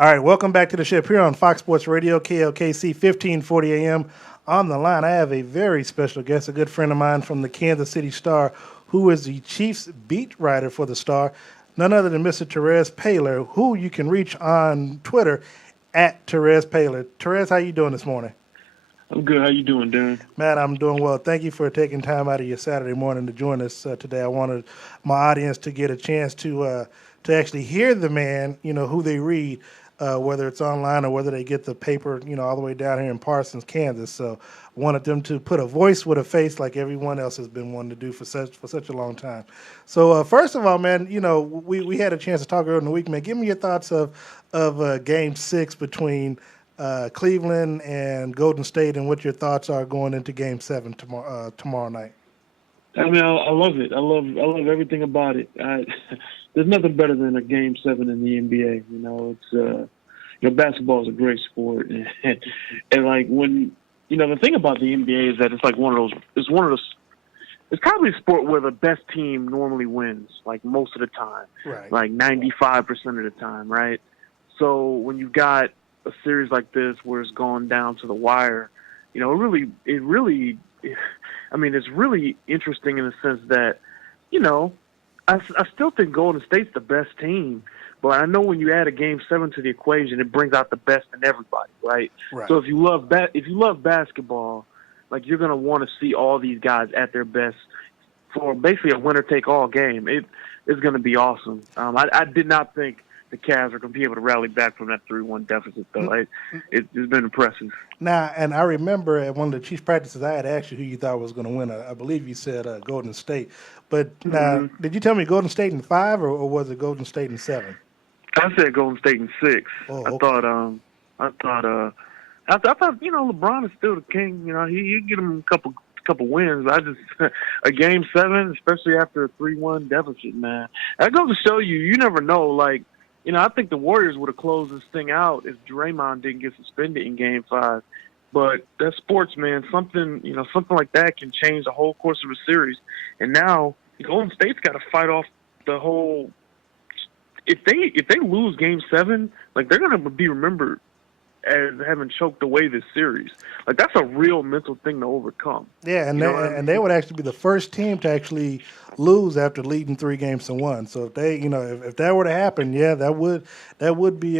All right, welcome back to the ship here on Fox Sports Radio, KLKC, 1540 AM. On the line, I have a very special guest, a good friend of mine from the Kansas City Star, who is the Chiefs beat writer for the Star, none other than Mr. Terez Paylor, who you can reach on Twitter at Terez Paylor. Terez, how you doing this morning? I'm good. How you doing, Darren? Man, I'm doing well. Thank you for taking time out of your Saturday morning to join us today. I wanted my audience to get a chance to actually hear the man, who they read, whether it's online or whether they get the paper, all the way down here in Parsons, Kansas. So I wanted them to put a voice with a face like everyone else has been wanting to do for such a long time. So first of all, man, we had a chance to talk earlier in the week, man. Give me your thoughts of Game 6 between Cleveland and Golden State, and what your thoughts are going into Game 7 tomorrow night. I mean, I love it. I love everything about it. There's nothing better than a Game 7 in the NBA. Basketball is a great sport, and like when the thing about the NBA is that it's like one of those. It's probably a sport where the best team normally wins, like most of the time, Right. like 95% of the time, right? So when you've got a series like this where it's gone down to the wire, it's really interesting in the sense that, I still think Golden State's the best team, but I know when you add a Game 7 to the equation, it brings out the best in everybody, right? Right. So if you love basketball, like you're gonna want to see all these guys at their best for basically a winner-take-all game. It's gonna be awesome. I did not think the Cavs are going to be able to rally back from that 3-1 deficit, though. It's been impressive. Now, and I remember at one of the Chiefs practices, I had asked you who you thought was going to win. I believe you said Golden State. But now, did you tell me Golden State in 5, or was it Golden State in 7? I said Golden State in 6. Oh, okay. I thought LeBron is still the king. He get him a couple wins. I just a Game 7, especially after a 3-1 deficit, man. That goes to show you never know. Like, I think the Warriors would have closed this thing out if Draymond didn't get suspended in Game 5. But that's sports, man. Something like that can change the whole course of a series. And now Golden State's got to fight off the whole. If they lose Game 7, like they're gonna be remembered as having choked away this series. Like that's a real mental thing to overcome. Yeah, and they would actually be the first team to actually lose after leading 3 games to 1. So if they, if that were to happen, yeah, that would be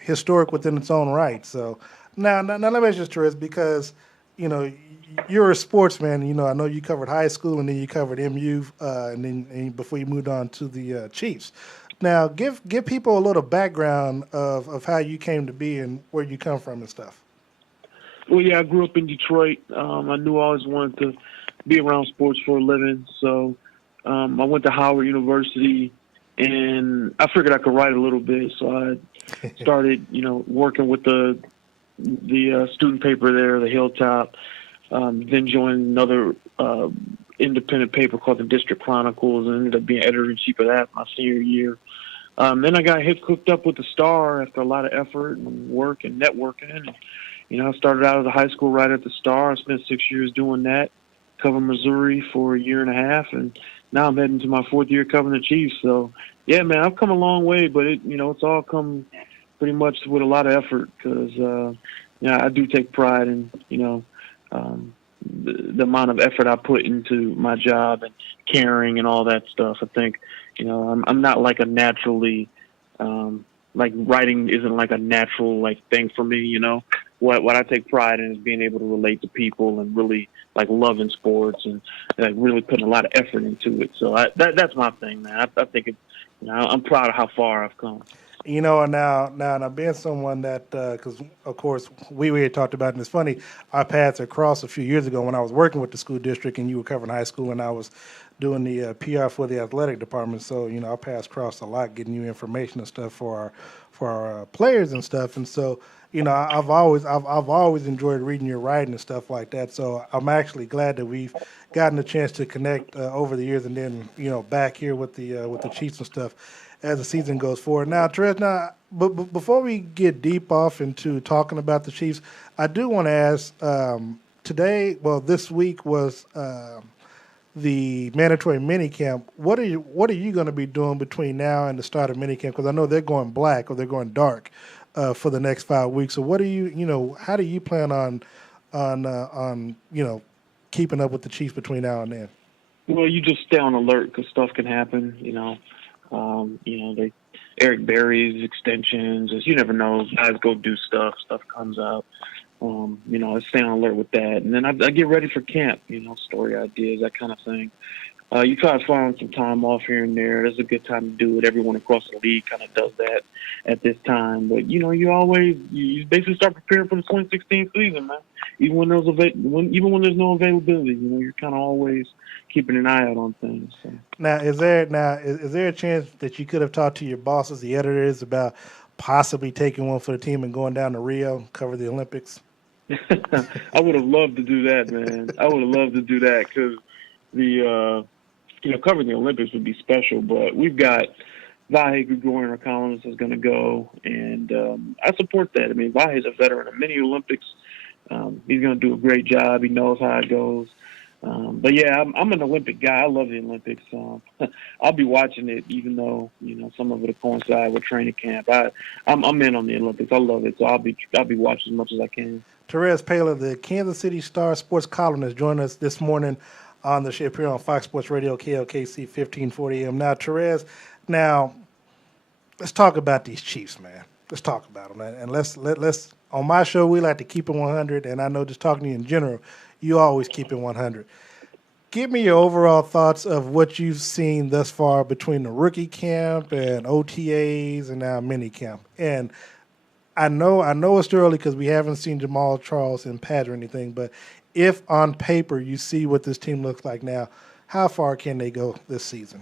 historic within its own right. So now let me ask you, Terez, because you're a sportsman. I know you covered high school and then you covered MU, and then before you moved on to the Chiefs. Now, give people a little background of how you came to be and where you come from and stuff. Well, yeah, I grew up in Detroit. I knew I always wanted to be around sports for a living, so I went to Howard University, and I figured I could write a little bit, so I started, working with the student paper there, the Hilltop. Then joined another independent paper called the District Chronicles, and ended up being editor-in-chief of that my senior year. Then I got hooked up with the Star after a lot of effort and work and networking. And, I started out as a high school writer at the Star. I spent 6 years doing that, covering Missouri for a year and a half, and now I'm heading to my 4th year covering the Chiefs. So, yeah, man, I've come a long way, but it's all come pretty much with a lot of effort because, I do take pride in, the amount of effort I put into my job and caring and all that stuff. I think, I'm not like a naturally, like writing isn't like a natural like thing for me. What I take pride in is being able to relate to people and really like loving sports and like really putting a lot of effort into it. So that's my thing, man. I think it, I'm proud of how far I've come. And now being someone that, because of course we had talked about, and it's funny, our paths are crossed a few years ago when I was working with the school district and you were covering high school and I was doing the PR for the athletic department. So, our paths crossed a lot, getting you information and stuff for our players and stuff. And so, I've always enjoyed reading your writing and stuff like that. So I'm actually glad that we've gotten a chance to connect over the years, and then back here with the Chiefs and stuff as the season goes forward. Now, Terez, but before we get deep off into talking about the Chiefs, I do want to ask this week was the mandatory minicamp. What are you going to be doing between now and the start of minicamp? Because I know they're going black or they're going dark for the next 5 weeks. So what do how do you plan on keeping up with the Chiefs between now and then? Well, you just stay on alert because stuff can happen. They Eric Berry's extensions. As you never know, guys go do stuff. Stuff comes out. I stay on alert with that, and then I get ready for camp. Story ideas, that kind of thing. You try to find some time off here and there. There's a good time to do it. Everyone across the league kind of does that at this time. But you basically start preparing for the 2016 season, man. Even when there's no availability, you're kind of always keeping an eye out on things. So. Now, is there a chance that you could have talked to your bosses, the editors, about possibly taking one for the team and going down to Rio, cover the Olympics? I would have loved to do that, man. I would have loved to do that because covering the Olympics would be special. But we've got Vahe Gregorian, our columnist, is going to go, and I support that. I mean, Vahe's a veteran of many Olympics. He's going to do a great job. He knows how it goes. But yeah, I'm an Olympic guy. I love the Olympics. I'll be watching it, even though some of it will coincide with training camp. I'm in on the Olympics. I love it, so I'll be watching as much as I can. Terez Paylor, the Kansas City Star sports columnist, joined us this morning on the show here on Fox Sports Radio, KLKC 1540 AM. Now, Terez, let's talk about these Chiefs, man. Let's talk about them, man. And let's on my show, we like to keep it 100, and I know just talking to you in general, you always keep it 100. Give me your overall thoughts of what you've seen thus far between the rookie camp and OTAs and now mini camp. And I know it's early because we haven't seen Jamal Charles in pads or anything, but if on paper you see what this team looks like now, how far can they go this season?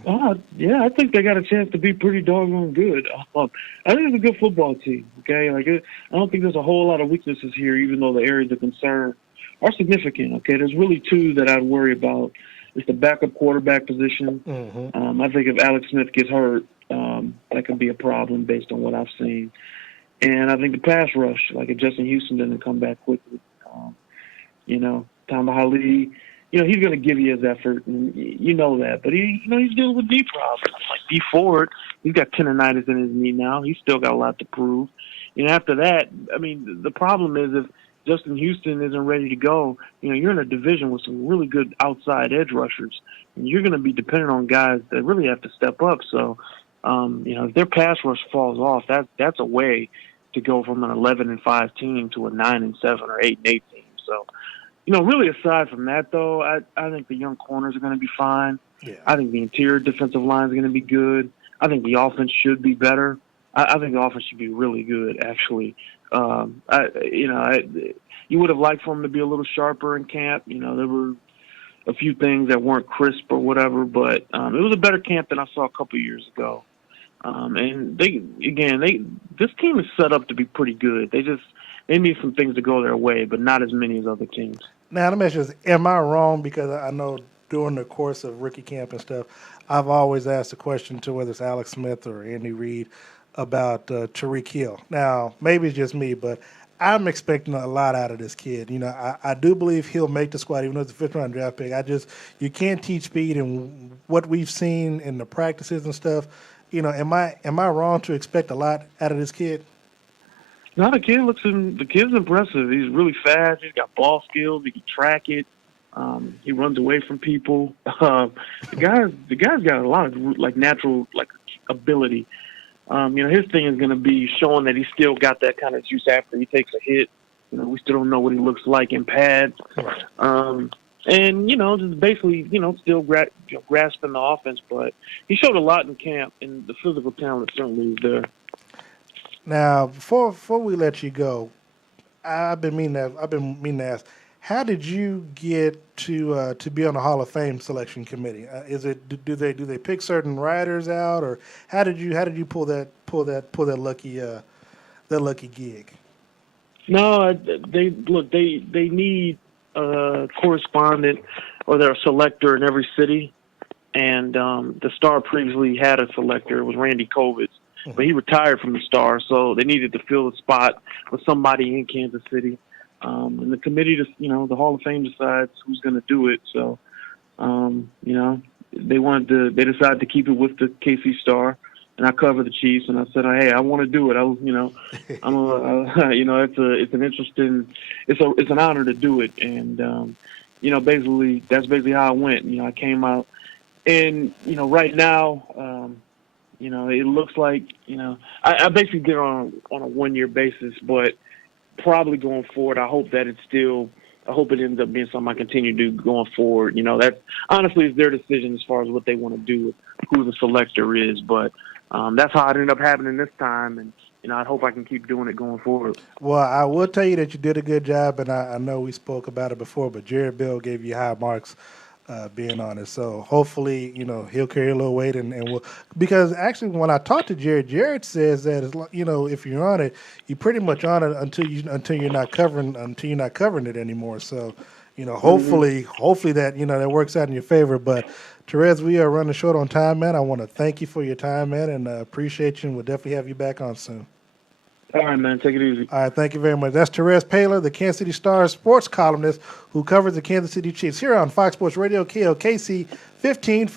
Yeah, I think they got a chance to be pretty doggone good. I think it's a good football team, okay? I don't think there's a whole lot of weaknesses here, even though the areas of concern are significant, okay? There's really two that I'd worry about. It's the backup quarterback position. Mm-hmm. I think if Alex Smith gets hurt, that could be a problem based on what I've seen. And I think the pass rush, like if Justin Houston doesn't come back quickly, Tamba Hali, he's going to give you his effort, and you know that. But he's dealing with knee problems. Like D Ford, he's got tendonitis in his knee now. He's still got a lot to prove. After that, I mean, the problem is if Justin Houston isn't ready to go, you're in a division with some really good outside edge rushers, and you're going to be dependent on guys that really have to step up. So, if their pass rush falls off, that's a way to go from an 11-5 team to a 9-7 or 8-8 team. So, really aside from that, though, I think the young corners are going to be fine. Yeah. I think the interior defensive line is going to be good. I think the offense should be better. I think the offense should be really good, actually. You would have liked for them to be a little sharper in camp. There were a few things that weren't crisp or whatever, but it was a better camp than I saw a couple of years ago. And this team is set up to be pretty good. They need some things to go their way, but not as many as other teams. Now, let me ask you this. Am I wrong? Because I know during the course of rookie camp and stuff, I've always asked a question to whether it's Alex Smith or Andy Reid about Tyreek Hill. Now, maybe it's just me, but I'm expecting a lot out of this kid. I do believe he'll make the squad, even though it's a fifth-round draft pick. You can't teach speed, and what we've seen in the practices and stuff, am I wrong to expect a lot out of this kid? No, the kid's impressive. He's really fast. He's got ball skills. He can track it. He runs away from people. The guy's got a lot of natural ability. His thing is going to be showing that he's still got that kind of juice after he takes a hit. We still don't know what he looks like in pads. And just basically, still grasping the offense. But he showed a lot in camp, and the physical talent certainly is there. Now, before we let you go, I've been meaning to ask, how did you get to be on the Hall of Fame selection committee? Do they pick certain writers out, or how did you pull that lucky gig? No, they need a correspondent or their selector in every city, and the Star previously had a selector. It was Randy Kovitz. But he retired from the Star, so they needed to fill the spot with somebody in Kansas City. And the committee, the Hall of Fame decides who's going to do it. So, they decided to keep it with the KC Star. and I cover the Chiefs. And I said, hey, I want to do it. It's an interesting, it's an honor to do it. And basically that's basically how I went. I came out, and right now, it looks like I basically did it on a 1-year basis, but probably going forward, I hope it ends up being something I continue to do going forward. That honestly is their decision as far as what they want to do, who the selector is. But that's how it ended up happening this time, and I hope I can keep doing it going forward. Well, I will tell you that you did a good job, and I know we spoke about it before, but Jared Bill gave you high marks being on it. So hopefully, he'll carry a little weight, and we'll, because actually when I talked to Jared says that if you're on it, you're pretty much on it until you're not covering it anymore. So, hopefully that that works out in your favor. But Terez, we are running short on time, man. I want to thank you for your time, man, and appreciate you, and we'll definitely have you back on soon. All right, man. Take it easy. All right, thank you very much. That's Terez Paylor, the Kansas City Star sports columnist who covers the Kansas City Chiefs here on Fox Sports Radio, KLKC 15.